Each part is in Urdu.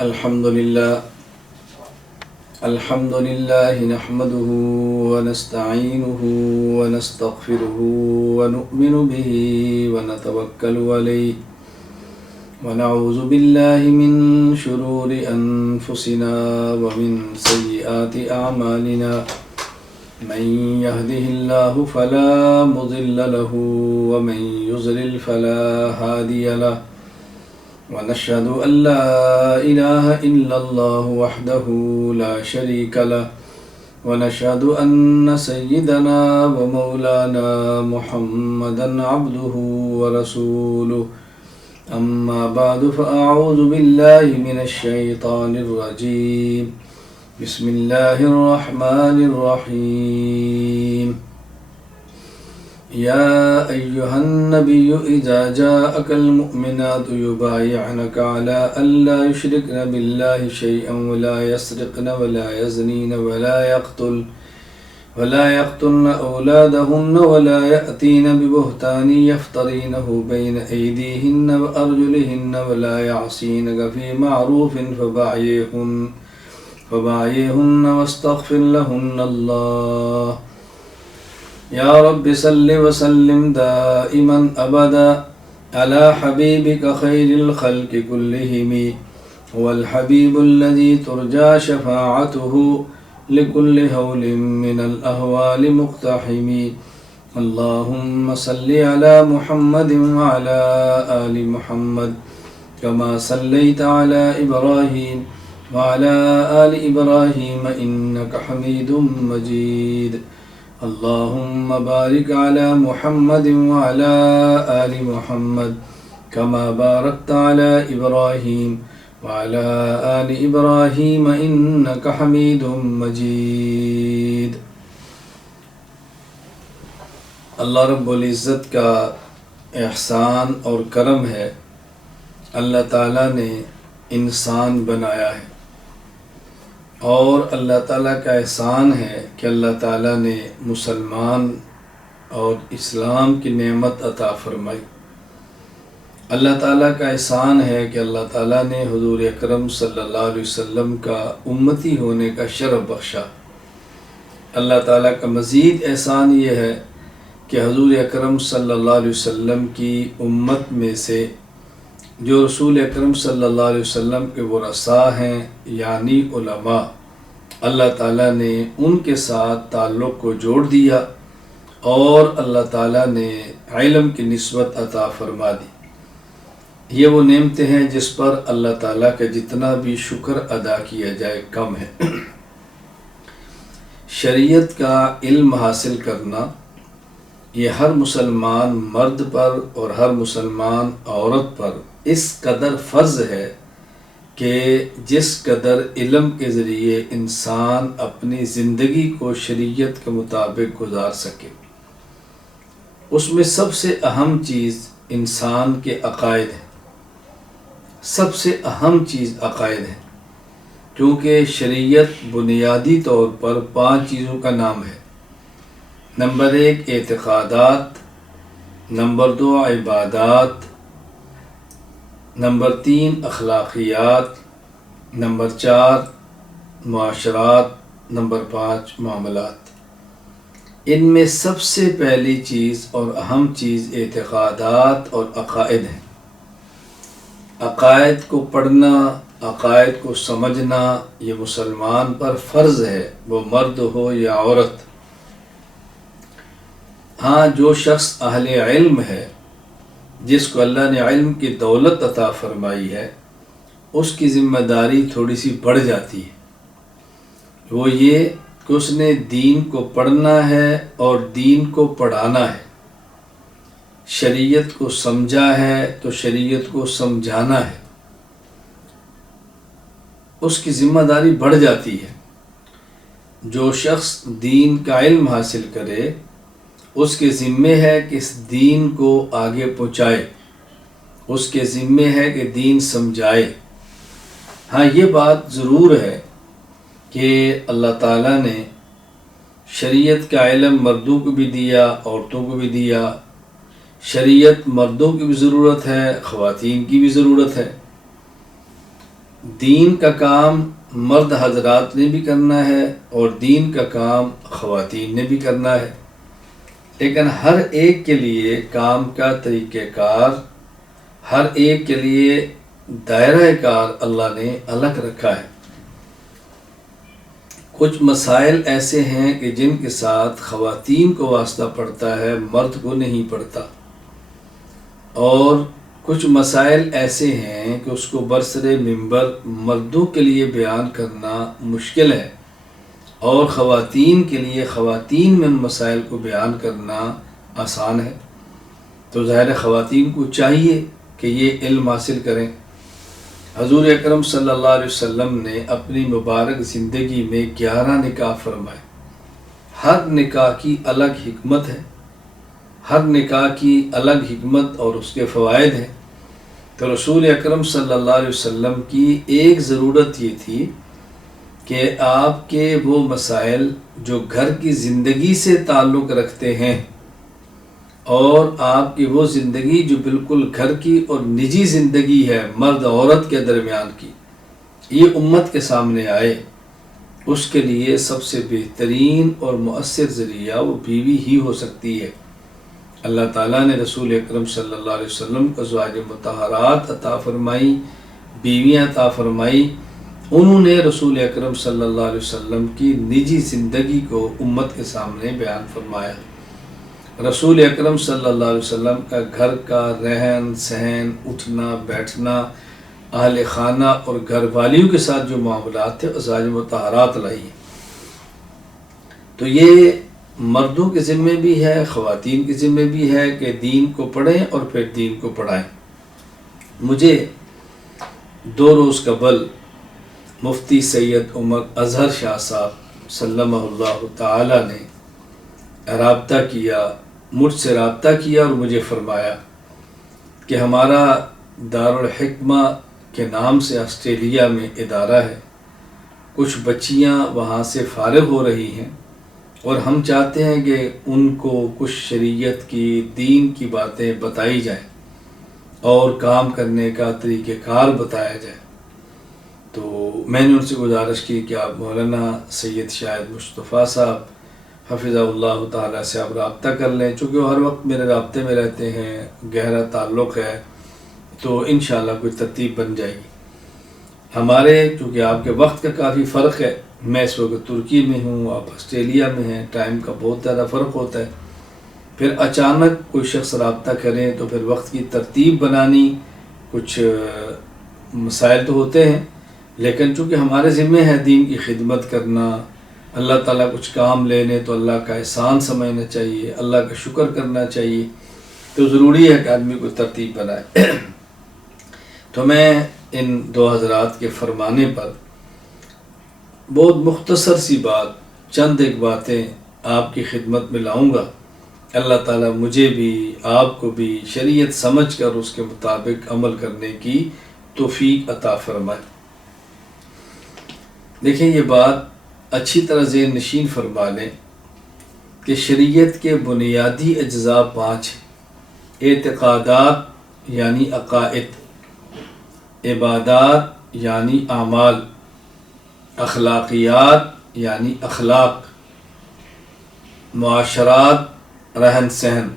الحمد لله نحمده ونستعينه ونستغفره ونؤمن به ونتوكل عليه ونعوذ بالله من شرور أنفسنا ومن سيئات أعمالنا من يهده الله فلا مضل له ومن يضلل فلا هادي له ونشهد أن لا إله إلا الله وحده لا شريك له ونشهد أن سيدنا ومولانا محمدا عبده ورسوله أما بعد فأعوذ بالله من الشيطان الرجيم بسم الله الرحمن الرحيم يا أيها النبي إذا جاءك المؤمنات يبايعنك على ألا يشركن بالله شيئا ولا يسرقن ولا يزنين ولا يقتلن أولادهن ولا يأتين ببهتان يفترينه بين أيديهن وأرجلهن ولا يعصينك في معروف فبايعهن واستغفر لهن الله يا رب صل وسلم دائما أبدا على حبيبك خير الخلق كلهم هو الحبيب الذي ترجى شفاعته لكل هول من الأهوال مقتحم اللهم صل على محمد وعلى آل محمد كما صليت على إبراهيم وعلى آل إبراهيم إنك حميد مجيد اللهم بارك على محمد وعلى آل محمد كما باركت على إبراهيم وعلى آل إبراهيم إنك حميد مجيد۔ اللہ رب العزت کا احسان اور کرم ہے، اللہ تعالیٰ نے انسان بنایا ہے، اور اللہ تعالیٰ کا احسان ہے کہ اللہ تعالیٰ نے مسلمان اور اسلام کی نعمت عطا فرمائی۔ اللہ تعالیٰ کا احسان ہے کہ اللہ تعالیٰ نے حضور اکرم صلی اللہ علیہ وسلم کا امتی ہونے کا شرف بخشا۔ اللہ تعالیٰ کا مزید احسان یہ ہے کہ حضور اکرم صلی اللہ علیہ وسلم کی امت میں سے جو رسول اکرم صلی اللہ علیہ وسلم کے ورثاء ہیں یعنی علماء، اللہ تعالیٰ نے ان کے ساتھ تعلق کو جوڑ دیا اور اللہ تعالیٰ نے علم کی نسبت عطا فرما دی۔ یہ وہ نعمتیں ہیں جس پر اللہ تعالیٰ کا جتنا بھی شکر ادا کیا جائے کم ہے۔ شریعت کا علم حاصل کرنا یہ ہر مسلمان مرد پر اور ہر مسلمان عورت پر اس قدر فرض ہے کہ جس قدر علم کے ذریعے انسان اپنی زندگی کو شریعت کے مطابق گزار سکے۔ اس میں سب سے اہم چیز انسان کے عقائد ہیں، سب سے اہم چیز عقائد ہے، کیونکہ شریعت بنیادی طور پر 5 چیزوں کا نام ہے۔ نمبر 1 اعتقادات، نمبر 2 عبادات، نمبر 3 اخلاقیات، نمبر 4 معاشرات، نمبر 5 معاملات۔ ان میں سب سے پہلی چیز اور اہم چیز اعتقادات اور عقائد ہیں۔ عقائد کو پڑھنا، عقائد کو سمجھنا یہ مسلمان پر فرض ہے، وہ مرد ہو یا عورت۔ ہاں، جو شخص اہل علم ہے، جس کو اللہ نے علم کی دولت عطا فرمائی ہے، اس کی ذمہ داری تھوڑی سی بڑھ جاتی ہے۔ وہ یہ کہ اس نے دین کو پڑھنا ہے اور دین کو پڑھانا ہے، شریعت کو سمجھا ہے تو شریعت کو سمجھانا ہے، اس کی ذمہ داری بڑھ جاتی ہے۔ جو شخص دین کا علم حاصل کرے اس کے ذمے ہے کہ اس دین کو آگے پہنچائے، اس کے ذمے ہے کہ دین سمجھائے۔ ہاں، یہ بات ضرور ہے کہ اللہ تعالیٰ نے شریعت کا علم مردوں کو بھی دیا، عورتوں کو بھی دیا۔ شریعت مردوں کی بھی ضرورت ہے، خواتین کی بھی ضرورت ہے۔ دین کا کام مرد حضرات نے بھی کرنا ہے اور دین کا کام خواتین نے بھی کرنا ہے، لیکن ہر ایک کے لیے کام کا طریقہ کار، ہر ایک کے لیے دائرہ کار اللہ نے الگ رکھا ہے۔ کچھ مسائل ایسے ہیں کہ جن کے ساتھ خواتین کو واسطہ پڑتا ہے، مرد کو نہیں پڑتا، اور کچھ مسائل ایسے ہیں کہ اس کو برسر منبر مردوں کے لیے بیان کرنا مشکل ہے، اور خواتین کے لیے خواتین میں ان مسائل کو بیان کرنا آسان ہے۔ تو ظاہر خواتین کو چاہیے کہ یہ علم حاصل کریں۔ حضور اکرم صلی اللہ علیہ وسلم نے اپنی مبارک زندگی میں 11 نکاح فرمائے۔ ہر نکاح کی الگ حکمت ہے، ہر نکاح کی الگ حکمت اور اس کے فوائد ہیں۔ تو رسول اکرم صلی اللہ علیہ وسلم کی ایک ضرورت یہ تھی کہ آپ کے وہ مسائل جو گھر کی زندگی سے تعلق رکھتے ہیں، اور آپ کی وہ زندگی جو بالکل گھر کی اور نجی زندگی ہے مرد عورت کے درمیان کی، یہ امت کے سامنے آئے۔ اس کے لیے سب سے بہترین اور مؤثر ذریعہ وہ بیوی ہی ہو سکتی ہے۔ اللہ تعالیٰ نے رسول اکرم صلی اللہ علیہ وسلم کو ازواج مطہرات عطا فرمائی، بیویاں عطا فرمائی۔ انہوں نے رسول اکرم صلی اللہ علیہ وسلم کی نجی زندگی کو امت کے سامنے بیان فرمایا۔ رسول اکرم صلی اللہ علیہ وسلم کا گھر کا رہن سہن، اٹھنا بیٹھنا، اہل خانہ اور گھر والیوں کے ساتھ جو معاملات تھے ازواج مطہرات لائی۔ تو یہ مردوں کے ذمے بھی ہے، خواتین کے ذمے بھی ہے کہ دین کو پڑھیں اور پھر دین کو پڑھائیں۔ مجھے 2 روز قبل مفتی سید عمر اظہر شاہ صاحب سلمہ اللہ تعالی نے رابطہ کیا، مجھ سے رابطہ کیا اور مجھے فرمایا کہ ہمارا دارالحکمہ کے نام سے آسٹریلیا میں ادارہ ہے، کچھ بچیاں وہاں سے فارغ ہو رہی ہیں، اور ہم چاہتے ہیں کہ ان کو کچھ شریعت کی، دین کی باتیں بتائی جائیں اور کام کرنے کا طریقہ کار بتایا جائے۔ تو میں نے ان سے گزارش کی کہ آپ مولانا سید شاہد مصطفیٰ صاحب حفظہ اللہ تعالیٰ سے آپ رابطہ کر لیں، چونکہ وہ ہر وقت میرے رابطے میں رہتے ہیں، گہرا تعلق ہے، تو انشاءاللہ کوئی ترتیب بن جائے گی۔ ہمارے چونکہ آپ کے وقت کا کافی فرق ہے، میں اس وقت ترکی میں ہوں، آپ آسٹریلیا میں ہیں، ٹائم کا بہت زیادہ فرق ہوتا ہے، پھر اچانک کوئی شخص رابطہ کریں تو پھر وقت کی ترتیب بنانی، کچھ مسائل تو ہوتے ہیں، لیکن چونکہ ہمارے ذمہ ہے دین کی خدمت کرنا، اللہ تعالیٰ کچھ کام لینے تو اللہ کا احسان سمجھنا چاہیے، اللہ کا شکر کرنا چاہیے، تو ضروری ہے کہ آدمی کو ترتیب بنائے۔ تو میں ان 2 حضرات کے فرمانے پر بہت مختصر سی بات، چند ایک باتیں آپ کی خدمت میں لاؤں گا۔ اللہ تعالیٰ مجھے بھی آپ کو بھی شریعت سمجھ کر اس کے مطابق عمل کرنے کی توفیق عطا فرمائے۔ دیکھیں یہ بات اچھی طرح ذہن نشین فرما لیں کہ شریعت کے بنیادی اجزاء 5 ہیں: اعتقادات یعنی عقائد، عبادات یعنی اعمال، اخلاقیات یعنی اخلاق، معاشرات رہن سہن،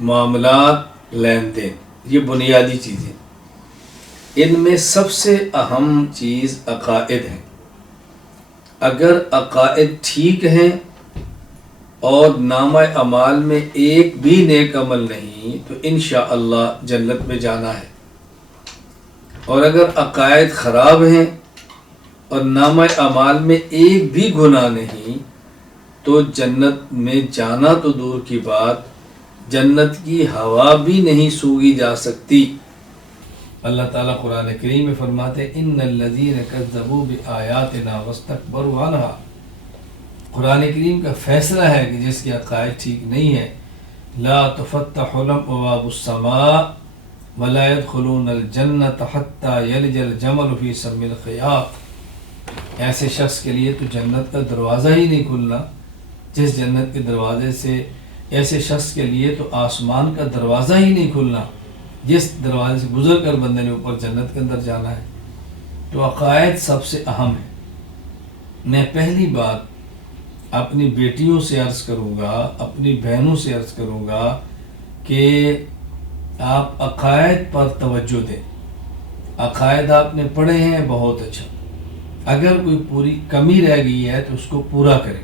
معاملات لین دین، یہ بنیادی چیزیں۔ ان میں سب سے اہم چیز عقائد ہیں۔ اگر عقائد ٹھیک ہیں اور نامہ اعمال میں ایک بھی نیک عمل نہیں تو انشاءاللہ جنت میں جانا ہے، اور اگر عقائد خراب ہیں اور نامہ اعمال میں ایک بھی گناہ نہیں تو جنت میں جانا تو دور کی بات، جنت کی ہوا بھی نہیں سونگھی جا سکتی۔ اللہ تعالیٰ قرآن کریم میں فرماتے ہیں ان الذین کذبوا بآیاتنا واستکبروا عنہا۔ قرآن کریم کا فیصلہ ہے کہ جس کے عقائد ٹھیک نہیں ہے، لا تفتح لهم ابواب السماء ولا يدخلون الجنة حتى يلج الجمل في سم الخياط۔ ایسے شخص کے لیے تو جنت کا دروازہ ہی نہیں کھلنا، جس جنت کے دروازے سے، ایسے شخص کے لیے تو آسمان کا دروازہ ہی نہیں کھلنا، جس دروازے سے گزر کر بندے نے اوپر جنت کے اندر جانا ہے۔ تو عقائد سب سے اہم ہے۔ میں پہلی بات اپنی بیٹیوں سے عرض کروں گا، اپنی بہنوں سے عرض کروں گا کہ آپ عقائد پر توجہ دیں۔ عقائد آپ نے پڑھے ہیں، بہت اچھا، اگر کوئی پوری کمی رہ گئی ہے تو اس کو پورا کریں۔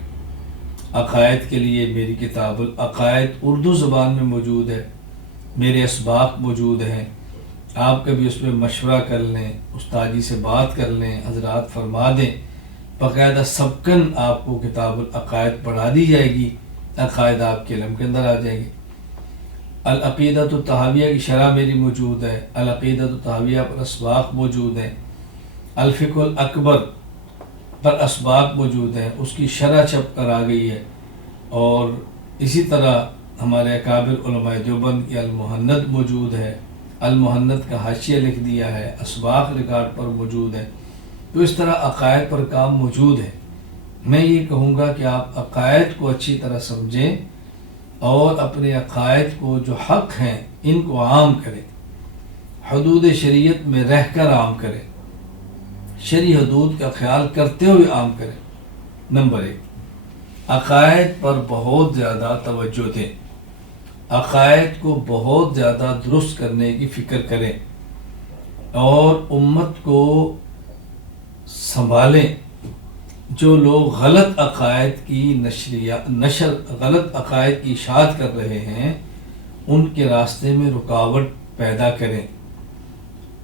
عقائد کے لیے میری کتاب العقائد اردو زبان میں موجود ہے، میرے اسباق موجود ہیں، آپ کبھی اس پہ مشورہ کر لیں، استاد جی سے بات کر لیں، حضرات فرما دیں، باقاعدہ سبکن آپ کو کتاب العقائد پڑھا دی جائے گی، عقائد آپ کے علم کے اندر آ جائیں گے۔ العقیدۃ الطحاویہ کی شرح میری موجود ہے، العقیدۃ الطحاویہ پر اسباق موجود ہیں، الفقہ الاکبر پر اسباق موجود ہیں، اس کی شرح چھپ کر آ گئی ہے۔ اور اسی طرح ہمارے اکابر علماء دیوبند کی المحند موجود ہے، المحند کا حاشیہ لکھ دیا ہے، اسباق ریکارڈ پر موجود ہے۔ تو اس طرح عقائد پر کام موجود ہے۔ میں یہ کہوں گا کہ آپ عقائد کو اچھی طرح سمجھیں اور اپنے عقائد کو جو حق ہیں ان کو عام کریں، حدود شریعت میں رہ کر عام کریں، شرعی حدود کا خیال کرتے ہوئے عام کریں۔ نمبر 1، عقائد پر بہت زیادہ توجہ دیں، عقائد کو بہت زیادہ درست کرنے کی فکر کریں اور امت کو سنبھالیں۔ جو لوگ غلط عقائد کی نشر غلط عقائد کی اشاعت کر رہے ہیں ان کے راستے میں رکاوٹ پیدا کریں،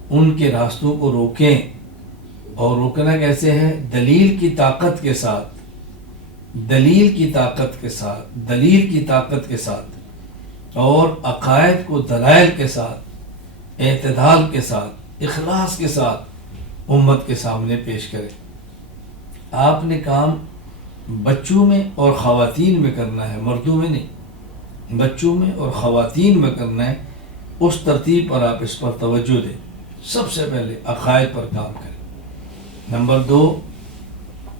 ان کے راستوں کو روکیں۔ اور روکنا کیسے ہے؟ دلیل کی طاقت کے ساتھ، دلیل کی طاقت کے ساتھ، دلیل کی طاقت کے ساتھ، اور عقائد کو دلائل کے ساتھ، اعتدال کے ساتھ، اخلاص کے ساتھ امت کے سامنے پیش کریں۔ آپ نے کام بچوں میں اور خواتین میں کرنا ہے، مردوں میں نہیں، بچوں میں اور خواتین میں کرنا ہے۔ اس ترتیب پر آپ اس پر توجہ دیں۔ سب سے پہلے عقائد پر کام کریں۔ نمبر 2،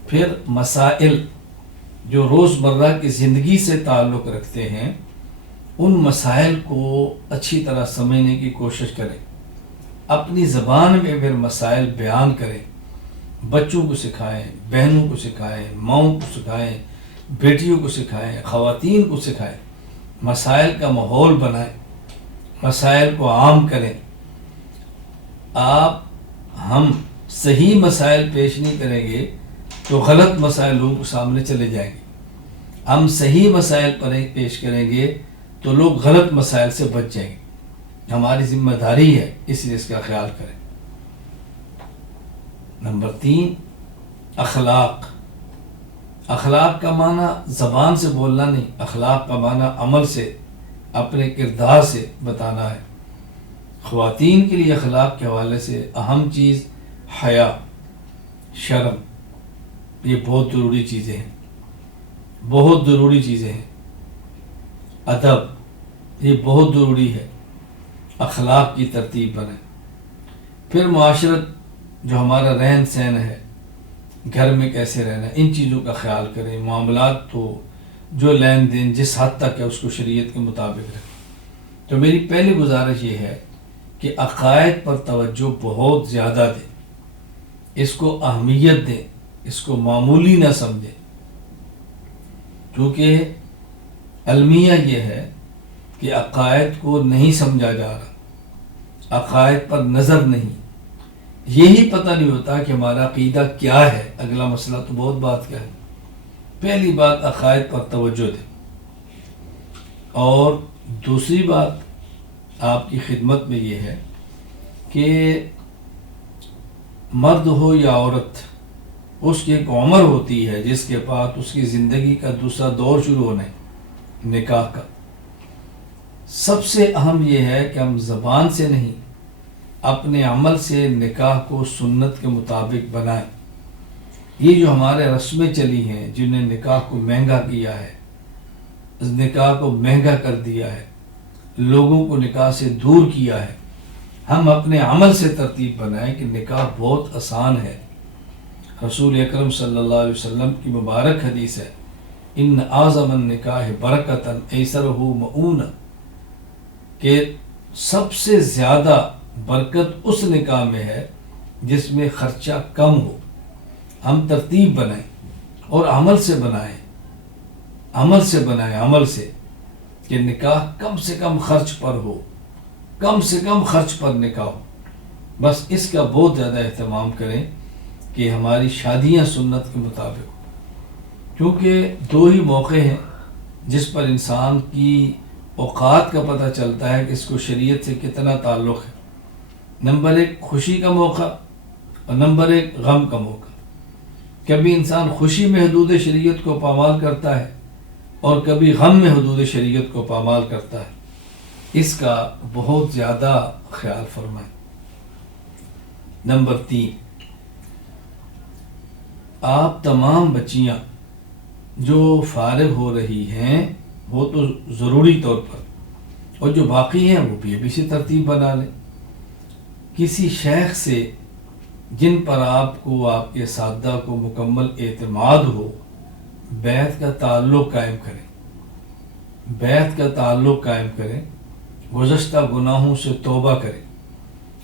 پھر مسائل جو روزمرہ کی زندگی سے تعلق رکھتے ہیں ان مسائل کو اچھی طرح سمجھنے کی کوشش کریں، اپنی زبان میں پھر مسائل بیان کریں، بچوں کو سکھائیں، بہنوں کو سکھائیں، ماؤں کو سکھائیں، بیٹیوں کو سکھائیں، خواتین کو سکھائیں، مسائل کا ماحول بنائیں، مسائل کو عام کریں۔ ہم صحیح مسائل پیش نہیں کریں گے تو غلط مسائل لوگوں کے سامنے چلے جائیں گے، ہم صحیح مسائل پر پیش کریں گے تو لوگ غلط مسائل سے بچ جائیں گے۔ ہماری ذمہ داری ہے، اس لیے اس کا خیال کریں۔ نمبر 3، اخلاق۔ اخلاق کا معنی زبان سے بولنا نہیں، اخلاق کا معنی عمل سے، اپنے کردار سے بتانا ہے۔ خواتین کے لیے اخلاق کے حوالے سے اہم چیز حیا، شرم، یہ بہت ضروری چیزیں ہیں، بہت ضروری چیزیں ہیں۔ ادب، یہ بہت ضروری ہے، اخلاق کی ترتیب بنائیں۔ پھر معاشرت، جو ہمارا رہن سہن ہے، گھر میں کیسے رہنا ہے، ان چیزوں کا خیال کریں۔ معاملات تو جو لین دین جس حد تک ہے اس کو شریعت کے مطابق رکھیں۔ تو میری پہلی گزارش یہ ہے کہ عقائد پر توجہ بہت زیادہ دیں، اس کو اہمیت دیں، اس کو معمولی نہ سمجھیں، کیونکہ المیہ یہ ہے کہ عقائد کو نہیں سمجھا جا رہا، عقائد پر نظر نہیں، یہی پتہ نہیں ہوتا کہ ہمارا عقیدہ کیا ہے۔ اگلا مسئلہ تو بہت بات کا ہے۔ پہلی بات عقائد پر توجہ دیں، اور دوسری بات آپ کی خدمت میں یہ ہے کہ مرد ہو یا عورت، اس کی ایک عمر ہوتی ہے جس کے بعد اس کی زندگی کا دوسرا دور شروع ہونا ہے، نکاح کا۔ سب سے اہم یہ ہے کہ ہم زبان سے نہیں، اپنے عمل سے نکاح کو سنت کے مطابق بنائیں۔ یہ جو ہمارے رسمیں چلی ہیں جن نے نکاح کو مہنگا کیا ہے، اس نکاح کو مہنگا کر دیا ہے، لوگوں کو نکاح سے دور کیا ہے، ہم اپنے عمل سے ترتیب بنائیں کہ نکاح بہت آسان ہے۔ رسول اکرم صلی اللہ علیہ وسلم کی مبارک حدیث ہے، ان اعظم النکاح برکتا ایسرہ مؤونہ، کہ سب سے زیادہ برکت اس نکاح میں ہے جس میں خرچہ کم ہو، ہم ترتیب بنائیں اور عمل سے بنائیں، عمل سے کہ نکاح کم سے کم خرچ پر ہو، کم سے کم خرچ پر نکاح ہو۔ بس اس کا بہت زیادہ اہتمام کریں کہ ہماری شادیاں سنت کے مطابق ہو، کیونکہ دو ہی موقع ہیں جس پر انسان کی اوقات کا پتہ چلتا ہے کہ اس کو شریعت سے کتنا تعلق ہے۔ نمبر 1 خوشی کا موقع اور نمبر 1 غم کا موقع۔ کبھی انسان خوشی میں حدود شریعت کو پامال کرتا ہے اور کبھی غم میں حدود شریعت کو پامال کرتا ہے، اس کا بہت زیادہ خیال فرمائیں۔ نمبر 3، آپ تمام بچیاں جو فارغ ہو رہی ہیں وہ تو ضروری طور پر، اور جو باقی ہیں وہ بھی ابھی سے ترتیب بنا لیں۔ کسی شیخ سے جن پر آپ کو، آپ کے اساتذہ کو مکمل اعتماد ہو، بیعت کا تعلق قائم کریں، گزشتہ گناہوں سے توبہ کریں،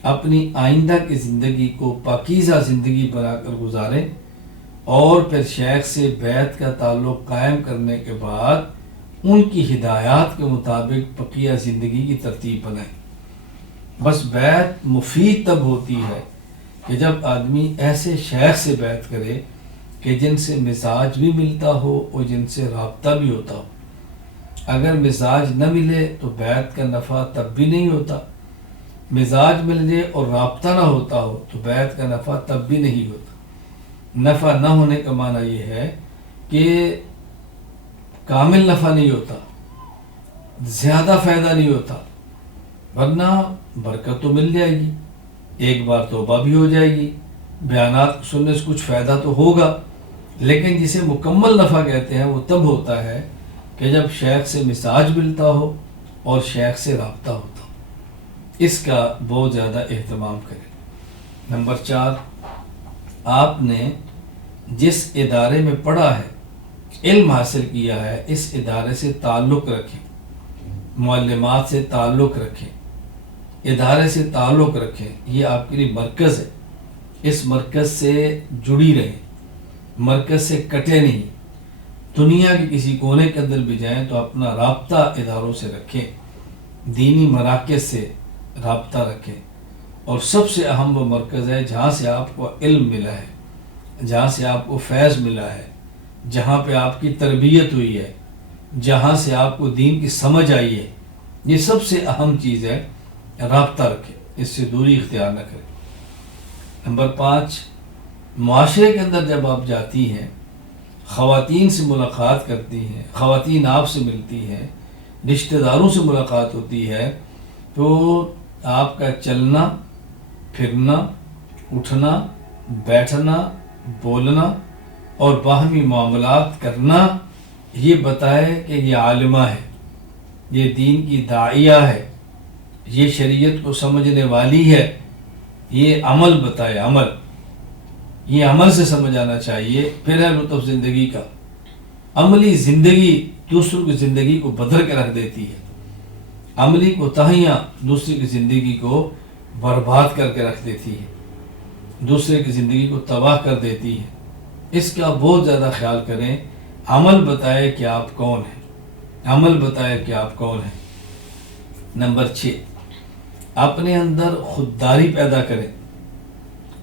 اپنی آئندہ کی زندگی کو پاکیزہ زندگی بنا کر گزاریں، اور پھر شیخ سے بیعت کا تعلق قائم کرنے کے بعد ان کی ہدایات کے مطابق بقیہ زندگی کی ترتیب بنائیں۔ بس بیعت مفید تب ہوتی ہے کہ جب آدمی ایسے شیخ سے بیعت کرے کہ جن سے مزاج بھی ملتا ہو اور جن سے رابطہ بھی ہوتا ہو۔ اگر مزاج نہ ملے تو بیعت کا نفع تب بھی نہیں ہوتا، مزاج مل جائے اور رابطہ نہ ہوتا ہو تو بیعت کا نفع تب بھی نہیں ہوتا۔ نفع نہ ہونے کا معنی یہ ہے کہ کامل نفع نہیں ہوتا، زیادہ فائدہ نہیں ہوتا، ورنہ برکت تو مل جائے گی، ایک بار توبہ بھی ہو جائے گی، بیانات سننے سے کچھ فائدہ تو ہوگا، لیکن جسے مکمل نفع کہتے ہیں وہ تب ہوتا ہے کہ جب شیخ سے مزاج ملتا ہو اور شیخ سے رابطہ ہوتا ہو۔ اس کا بہت زیادہ اہتمام کریں۔ نمبر 4، آپ نے جس ادارے میں پڑھا ہے، علم حاصل کیا ہے، اس ادارے سے تعلق رکھیں، معلمات سے تعلق رکھیں، ادارے سے تعلق رکھیں، یہ آپ کے لیے مرکز ہے، اس مرکز سے جڑی رہیں، مرکز سے کٹے نہیں۔ دنیا کے کسی کونے کے اندر بھی جائیں تو اپنا رابطہ اداروں سے رکھیں، دینی مراکز سے رابطہ رکھیں، اور سب سے اہم وہ مرکز ہے جہاں سے آپ کو علم ملا ہے، جہاں سے آپ کو فیض ملا ہے، جہاں پہ آپ کی تربیت ہوئی ہے، جہاں سے آپ کو دین کی سمجھ آئی ہے۔ یہ سب سے اہم چیز ہے، رابطہ رکھیں، اس سے دوری اختیار نہ کریں۔ نمبر 5، معاشرے کے اندر جب آپ جاتی ہیں، خواتین سے ملاقات کرتی ہیں، خواتین آپ سے ملتی ہیں، رشتہ داروں سے ملاقات ہوتی ہے، تو آپ کا چلنا پھرنا، اٹھنا بیٹھنا، بولنا اور باہمی معاملات کرنا یہ بتائے کہ یہ عالمہ ہے، یہ دین کی داعیہ ہے، یہ شریعت کو سمجھنے والی ہے۔ یہ عمل بتائے، عمل، یہ عمل سے سمجھ آنا چاہیے۔ پھر ہے لطف زندگی کا، عملی زندگی دوسروں کی زندگی کو بدل کے رکھ دیتی ہے، عملی کوتاہیاں دوسرے کی زندگی کو برباد کر کے رکھ دیتی ہے، دوسرے کی زندگی کو تباہ کر دیتی ہے۔ اس کا بہت زیادہ خیال کریں۔ عمل بتائے کہ آپ کون ہیں، عمل بتائے کہ آپ کون ہیں۔ نمبر 6، اپنے اندر خودداری پیدا کریں،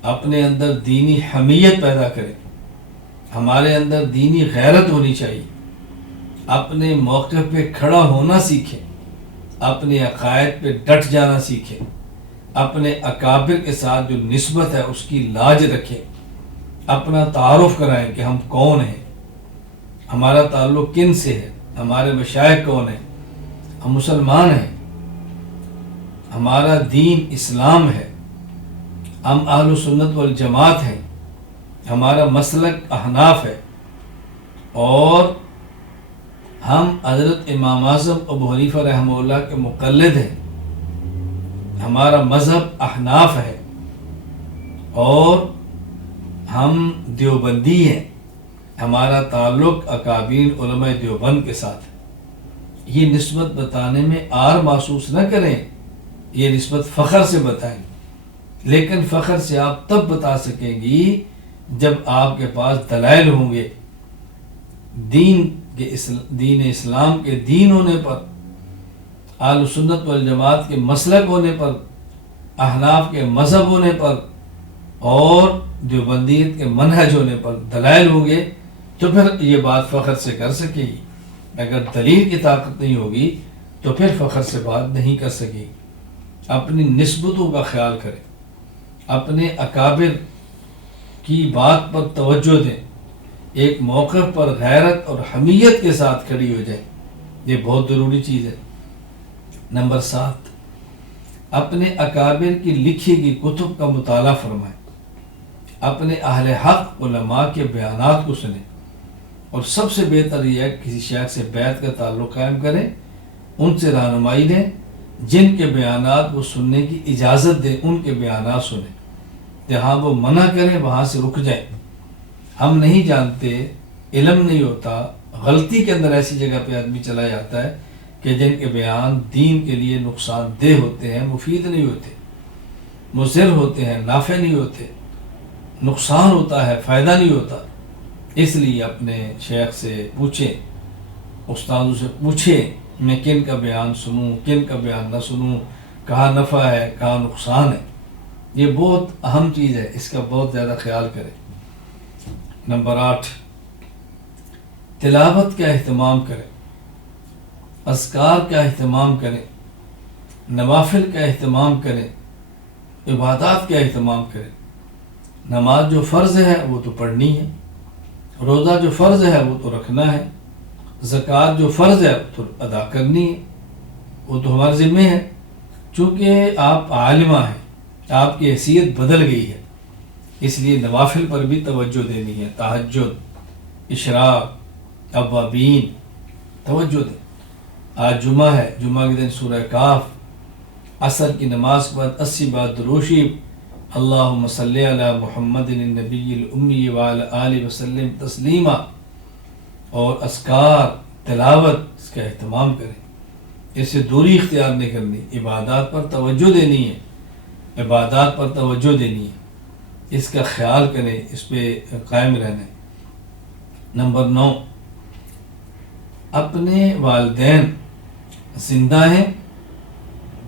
اپنے اندر دینی حمیت پیدا کریں، ہمارے اندر دینی غیرت ہونی چاہیے، اپنے موقع پہ کھڑا ہونا سیکھیں، اپنے عقائد پہ ڈٹ جانا سیکھیں، اپنے اکابر کے ساتھ جو نسبت ہے اس کی لاج رکھیں، اپنا تعارف کرائیں کہ ہم کون ہیں، ہمارا تعلق کن سے ہے، ہمارے مشائخ کون ہیں، ہم مسلمان ہیں، ہمارا دین اسلام ہے، ہم اہل سنت والجماعت ہیں، ہمارا مسلک احناف ہے، اور ہم حضرت امام اعظم ابو حنیفہ رحمہ اللہ کے مقلد ہیں، ہمارا مذہب احناف ہے، اور ہم دیوبندی ہیں، ہمارا تعلق اکابرین علماء دیوبند کے ساتھ ہے۔ یہ نسبت بتانے میں عار محسوس نہ کریں، یہ نسبت فخر سے بتائیں لیکن فخر سے آپ تب بتا سکیں گی جب آپ کے پاس دلائل ہوں گے، دین اسلام کے دین ہونے پر، اہل سنت والجماعت کے مسلک ہونے پر، احناف کے مذہب ہونے پر اور دیوبندیت کے منہج ہونے پر دلائل ہوں گے، تو پھر یہ بات فخر سے کر سکے گی۔ اگر دلیل کی طاقت نہیں ہوگی تو پھر فخر سے بات نہیں کر سکے گی۔ اپنی نسبتوں کا خیال کریں، اپنے اکابر کی بات پر توجہ دیں، ایک موقع پر غیرت اور حمیت کے ساتھ کھڑی ہو جائے، یہ بہت ضروری چیز ہے۔ نمبر 7، اپنے اکابر کی لکھی گئی کتب کا مطالعہ فرمائیں، اپنے اہل حق علماء کے بیانات کو سنیں، اور سب سے بہتر یہ ہے کسی شیخ سے بیعت کا تعلق قائم کریں، ان سے رہنمائی لیں، جن کے بیانات وہ سننے کی اجازت دیں ان کے بیانات سنیں، جہاں وہ منع کریں وہاں سے رک جائیں۔ ہم نہیں جانتے، علم نہیں ہوتا، غلطی کے اندر ایسی جگہ پہ آدمی چلا جاتا ہے کہ جن کے بیان دین کے لیے نقصان دہ ہوتے ہیں، مفید نہیں ہوتے، مضر ہوتے ہیں، نافع نہیں ہوتے، نقصان ہوتا ہے، فائدہ نہیں ہوتا۔ اس لیے اپنے شیخ سے پوچھیں، استادوں سے پوچھیں، میں کن کا بیان سنوں، کن کا بیان نہ سنوں، کہاں نفع ہے، کہاں نقصان ہے۔ یہ بہت اہم چیز ہے، اس کا بہت زیادہ خیال کریں۔ نمبر 8، تلاوت کا اہتمام کریں، اذکار کا اہتمام کریں، نوافل کا اہتمام کریں، عبادات کا اہتمام کریں۔ نماز جو فرض ہے وہ تو پڑھنی ہے، روزہ جو فرض ہے وہ تو رکھنا ہے، زکوٰۃ جو فرض ہے وہ تو ادا کرنی ہے، وہ تو ہمارے ذمہ ہے۔ چونکہ آپ عالمہ ہیں، آپ کی حیثیت بدل گئی ہے، اس لیے نوافل پر بھی توجہ دینی ہے، تہجد، اشراق، اوابین، توجہ دیں۔ آج جمعہ ہے، جمعہ کے دن سورہ کاف، عصر کی نماز کے بعد 80 بار درود شریف، اللہم صلی علی محمد النبی الامی وعلی آلہ وسلم تسلیما، اور اذکار، تلاوت، اس کا اہتمام کریں۔ اس سے دوری اختیار نہیں کرنی، عبادات پر توجہ دینی ہے، عبادات پر توجہ دینی ہے، اس کا خیال کریں، اس پہ قائم رہنا ہے۔ نمبر 9، اپنے والدین زندہ ہیں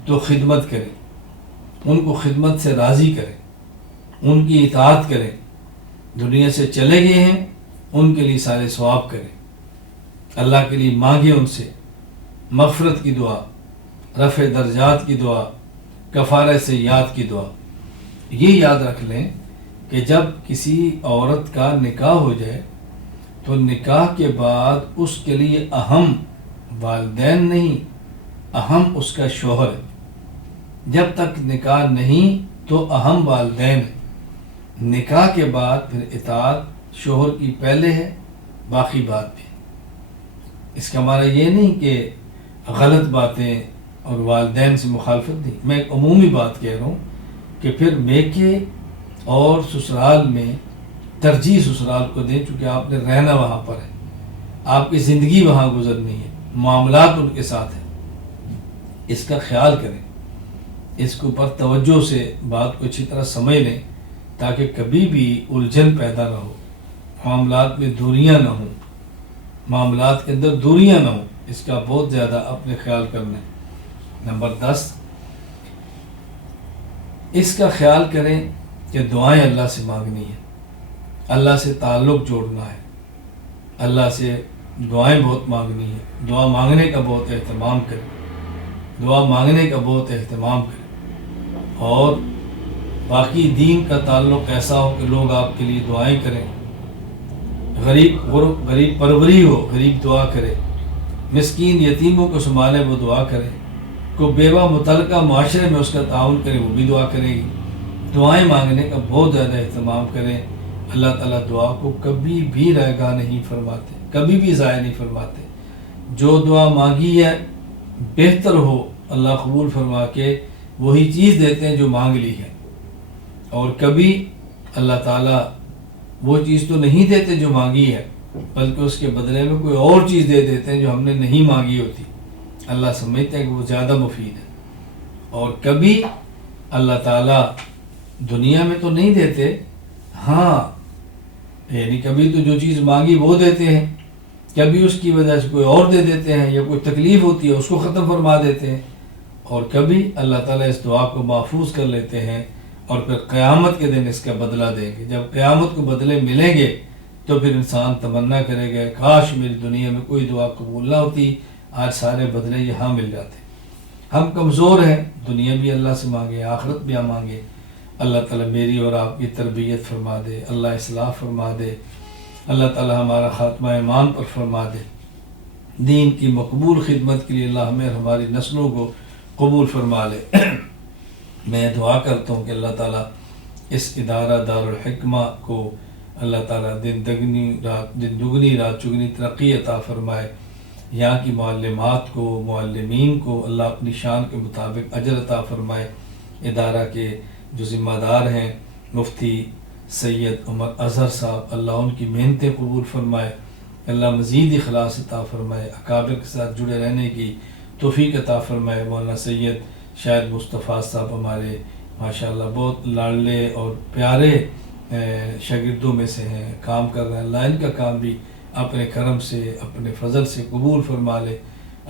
تو خدمت کریں، ان کو خدمت سے راضی کریں، ان کی اطاعت کریں۔ دنیا سے چلے گئے ہیں، ان کے لیے سارے ثواب کریں، اللہ کے لیے مانگیں ان سے مغفرت کی دعا، رفع درجات کی دعا، کفارہ سیئات کی دعا۔ یہ یاد رکھ لیں کہ جب کسی عورت کا نکاح ہو جائے تو نکاح کے بعد اس کے لیے اہم والدین نہیں، اہم اس کا شوہر ہے۔ جب تک نکاح نہیں تو اہم والدین ہے، نکاح کے بعد پھر اطاعت شوہر کی پہلے ہے، باقی بات بھی۔ اس کا معنی یہ نہیں کہ غلط باتیں اور والدین سے مخالفت نہیں، میں ایک عمومی بات کہہ رہا ہوں کہ پھر میکے اور سسرال میں ترجیح سسرال کو دیں، چونکہ آپ نے رہنا وہاں پر ہے، آپ کی زندگی وہاں گزرنی ہے، معاملات ان کے ساتھ ہیں، اس کا خیال کریں، اس کے اوپر توجہ سے بات کو اچھی طرح سمجھ لیں تاکہ کبھی بھی الجھن پیدا نہ ہو، معاملات میں دوریاں نہ ہوں، معاملات کے اندر دوریاں نہ ہوں، اس کا بہت زیادہ اپنے خیال کرنا ہے۔ نمبر 10، اس کا خیال کریں کہ دعائیں اللہ سے مانگنی ہے، اللہ سے تعلق جوڑنا ہے، اللہ سے دعائیں بہت مانگنی ہے، دعا مانگنے کا بہت اہتمام کریں، دعا مانگنے کا بہت اہتمام کریں، اور باقی دین کا تعلق ایسا ہو کہ لوگ آپ کے لیے دعائیں کریں، غریب پروری ہو، غریب دعا کرے، مسکین یتیموں کو سنبھالے وہ دعا کرے، کو بیوہ متعلقہ معاشرے میں اس کا تعاون کرے وہ بھی دعا کرے گی۔ دعائیں مانگنے کا بہت زیادہ اہتمام کریں، اللہ تعالیٰ دعا کو کبھی بھی رائگاں نہیں فرماتے، کبھی بھی ضائع نہیں فرماتے۔ جو دعا مانگی ہے بہتر ہو اللہ قبول فرما کے وہی چیز دیتے ہیں جو مانگ لی ہے، اور کبھی اللہ تعالیٰ وہ چیز تو نہیں دیتے جو مانگی ہے، بلکہ اس کے بدلے میں کوئی اور چیز دے دیتے ہیں جو ہم نے نہیں مانگی ہوتی، اللہ سمجھتے ہیں کہ وہ زیادہ مفید ہے۔ اور کبھی اللہ تعالیٰ دنیا میں تو نہیں دیتے، ہاں یعنی کبھی تو جو چیز مانگی وہ دیتے ہیں، کبھی اس کی وجہ سے کوئی اور دے دیتے ہیں، یا کوئی تکلیف ہوتی ہے اس کو ختم فرما دیتے ہیں، اور کبھی اللہ تعالیٰ اس دعا کو محفوظ کر لیتے ہیں اور پھر قیامت کے دن اس کا بدلہ دیں گے۔ جب قیامت کو بدلے ملیں گے تو پھر انسان تمنا کرے گا کاش میری دنیا میں کوئی دعا قبول نہ ہوتی، آج سارے بدلے یہاں مل جاتے۔ ہم کمزور ہیں، دنیا بھی اللہ سے مانگے، آخرت بھی ہم مانگے۔ اللہ تعالیٰ میری اور آپ کی تربیت فرما دے، اللہ اصلاح فرما دے، اللہ تعالیٰ ہمارا خاتمہ ایمان پر فرما دے، دین کی مقبول خدمت کے لیے اللہ ہمیں اور ہماری نسلوں کو قبول فرما لے۔ میں دعا کرتا ہوں کہ اللہ تعالیٰ اس ادارہ دارالحکمہ کو اللہ تعالیٰ دن دگنی رات چگنی ترقی عطا فرمائے، یہاں کی معلمات کو، معلمین کو اللہ اپنی شان کے مطابق اجر عطا فرمائے۔ ادارہ کے جو ذمہ دار ہیں مفتی سید عمر اظہر صاحب، اللہ ان کی محنتیں قبول فرمائے، اللہ مزید اخلاص عطا فرمائے، اکابر کے ساتھ جڑے رہنے کی توفیق عطا فرمائے۔ مولانا سید شاہد مصطفیٰ صاحب ہمارے ماشاءاللہ بہت لاڈلے اور پیارے شاگردوں میں سے ہیں، کام کر رہے ہیں، اللہ ان کا کام بھی اپنے کرم سے اپنے فضل سے قبول فرما لے۔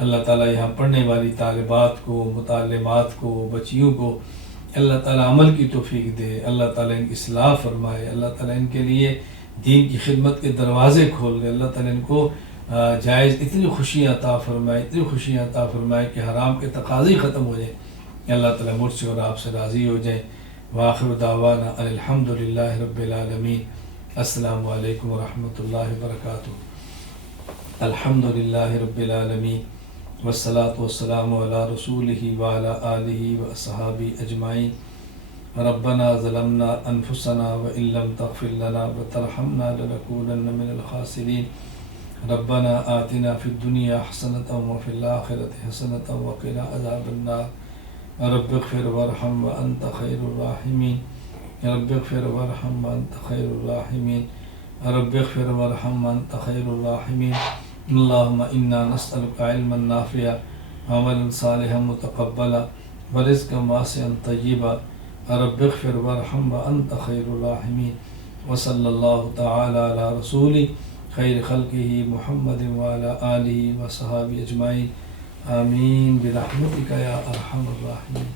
اللہ تعالیٰ یہاں پڑھنے والی طالبات کو، متعلمات کو، بچیوں کو اللہ تعالیٰ عمل کی توفیق دے، اللہ تعالیٰ ان کی اصلاح فرمائے، اللہ تعالیٰ ان کے لیے دین کی خدمت کے دروازے کھول دے، اللہ تعالیٰ ان کو جائز اتنی خوشیاں عطا فرمائے، اتنی خوشیاں عطا فرمائے کہ حرام کے تقاضے ختم ہو جائیں، اللہ تعالیٰ مجھ سے اور آپ سے راضی ہو جائے۔ وآخر دعوانا الحمد للہ رب العالمین۔ السلام علیکم ورحمۃ اللہ وبرکاتہ۔ الحمد للہ رب العالمین والصلاة والسلام علی رسولہ وعلی آلہ واصحابہ اجمعین۔ ربنا ظلمنا انفسنا وان لم تغفر لنا وترحمنا لنکونن من الخاسرین۔ ربنا آتنا فی الدنیا حسنۃ وفی الآخرۃ حسنۃ وقنا عذاب النار۔ رب اغفر وارحم وانت خیر الراحمین۔ رب اغفر وارحم وانت خیر الراحمین۔ رب اغفر وارحم وانت خیر الراحمین۔ اللہم انا نسألک علما نافعا وعملا صالحا متقبلا ورزقا واسعا طیبا۔ رب اغفر وارحم وانت خیر الراحمین۔ وصلی اللہ تعالی علی رسول خیر خلقہ محمد وعلی آلہ وصحابہ اجمعین۔ آمین برحمتک یا ارحم الراحمین۔